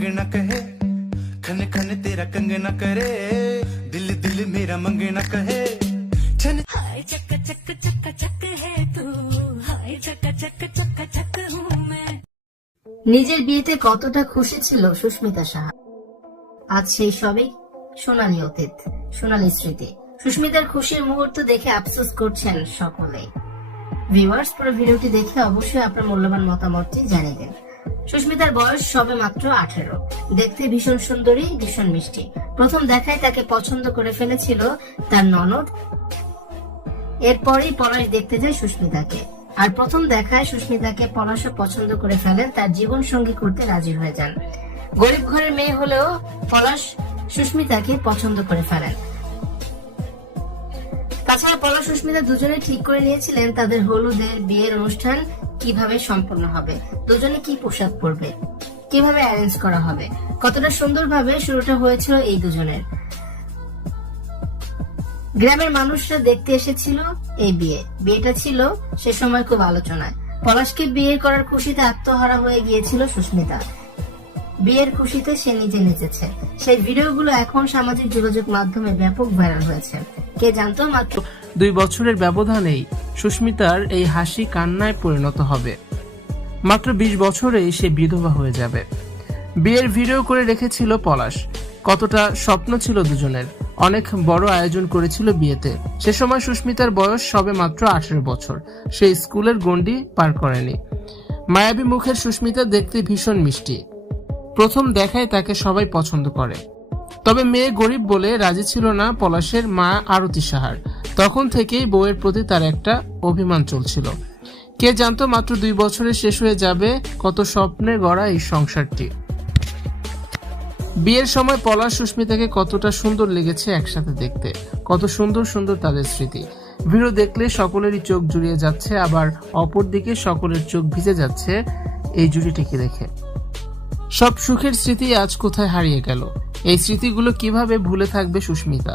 मंगना कहे खन खन तेरा कंगना करे दिल दिल मेरा मंगना कहे हाय चक चक चक चक है तू हाय चक चक चक चक हूँ मैं। নিজের বিয়েতে কতটা খুশি ছিল সুস্মিতা সাহা, আজ সেই সবই সোনালী অতীত, সোনালী স্মৃতি। সুস্মিতার খুশির মুহূর্ত দেখে আফসোস করছেন সকলেই। ভিউয়ার্স, পুরো ভিডিওটি দেখে অবশ্যই আপনার মূল্যবান মতামতটি জানিয়ে দিন। সুস্মিতার বয়স সবে মাত্র 18, দেখতে ভীষণ সুন্দরী, ভীষণ মিষ্টি। প্রথম দেখায় তাকে পছন্দ করে ফেলেছিল তার ননদ, এরপরই পলাশ দেখতে যায় সুস্মিতাকে। আর প্রথম দেখায় সুস্মিতাকে পলাশও পছন্দ করে ফেলেন, তার জীবন সঙ্গী করতে রাজি হয়ে যান। গরিব ঘরের মেয়ে হলেও পলাশ সুস্মিতাকে পছন্দ করে ফেলেন। তাছাড়া পলাশ সুস্মিতা দুজনে ঠিক করে নিয়েছিলেন তাদের হলুদের বিয়ের অনুষ্ঠান কিভাবে সম্পন্ন হবে, দুজনে কি পোশাক পরবে, কিভাবে অ্যারেঞ্জ করা হবে। কতটা সুন্দরভাবে শুরুটা হয়েছিল এই দুজনের। গ্রামের মানুষরা দেখতে এসেছিল এই বিয়েটা ছিল সে সময় খুব আলোচনায়। পলাশকে বিয়ে করার খুশিতে আত্মহারা হয়ে গিয়েছিল সুস্মিতা। বিয়ের খুশিতে সে নিজে নেচেছে। সেই ভিডিওগুলো এখন সামাজিক যোগাযোগ মাধ্যমে ব্যাপক ভাইরাল হয়েছে। কে জানতো মাত্র 2 বছরের ব্যবধানেই সুস্মিতার এই হাসি কান্নায় পরিণত হবে। মাত্র 20 বছরেই সে বিধবা হয়ে যাবে। বিয়ের ভিডিও করে রেখেছিল পলাশ। কতটা স্বপ্ন ছিল দুজনের, অনেক বড় আয়োজন করেছিল বিয়েতে। সে সময় সুস্মিতার বয়স সবে মাত্র 18 বছর, সে স্কুলের গণ্ডি পার করেনি। মায়াবী মুখের সুস্মিতা দেখতে ভীষণ মিষ্টি। প্রথম দেখায় তাকে সবাই পছন্দ করে। তবে মেয়ে গরিব বলে রাজি ছিল না পলাশের মা আরতি সাহার। তখন থেকেই বউয়ের প্রতি তার একটা অভিমান চলছিল। কে জানতো মাত্র 2 বছরে শেষ হয়ে যাবে কত স্বপ্নে গড়া এই সংসারটি। বিয়ের সময় পলাশ সুস্মিতাকে কতটা সুন্দর লেগেছে একসাথে দেখতে, কত সুন্দর সুন্দর তাদের স্মৃতি। ভিডিও দেখলে সকলেরই চোখ জুড়িয়ে যাচ্ছে, আবার অপরদিকে সকলের চোখ ভিজে যাচ্ছে এই জুটিটিকে দেখে। সব সুখের স্মৃতি আজ কোথায় হারিয়ে গেল? এই স্মৃতিগুলো কিভাবে ভুলে থাকবে সুস্মিতা?